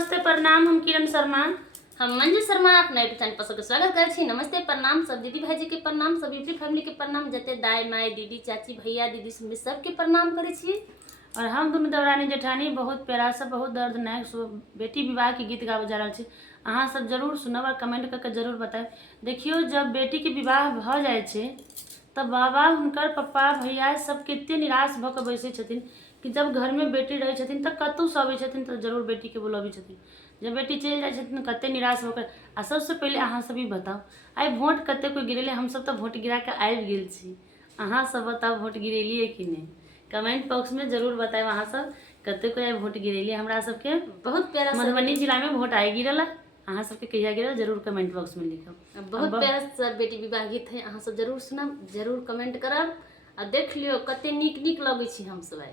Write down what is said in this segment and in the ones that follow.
नमस्ते प्रणाम। हम किरण शर्मा। हम मंजू शर्मा अपना यूट्यूब चैनल पर सबके स्वागत कर छी। नमस्ते प्रणाम सब दीदी भाईजी के प्रणाम, सब यूट्यूब फैमिली के प्रणाम, जते दाई माई दीदी चाची भैया दीदी सबके प्रणाम करे छी। और हम दुनू देवरानी जेठानी बहुत प्यारा से बहुत दर्दनाक बेटी विवाह के गीत गावे जा रहा है। अहाँ सब जरूर सुनब और कमेंट करके जरूर बताएं। देखियो जब बेटी के विवाह भ जाए छे तब बाबा हुनकर पप्पा भैया सब कते निराश भ के बैसे छथिन कि जब घर में बेटी रहे छथिन त कतौ से अबै छथिन त जरूर बेटी के बुलाबै छथिन। जब बेटी चल जाए छथिन कते निराश होकर। आ सबसे पहले अहाँ सब ही बताओ आई वोट कते कोई गिरेले? हम सब तो वोट गिरा के आबि गेल छी। अहाँ सब बताओ वोट गिरेलिए कि नहीं? कमेंट बॉक्स में जरूर बताएं। अहाँ सब कते कोई वोट गिरेलिए? हमरा सबके बहुत प्यारा मधुबनी जिला में वोट आए गिरल। अहाँ सबके कहिया गिरल जरूर कमेंट बॉक्स में लिखब। बहुत प्यारा सब बेटी विवाह गीत है, अहाँ सब जरूर सुनब, जरूर कमेंट करब। आ देख लियो कते नीक लगे छी हम सब। आइ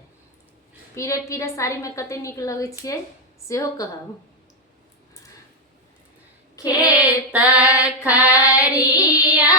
पीरे पीरे साड़ी में कते नीक लगे छिए सेहो कहब। खेत खरिया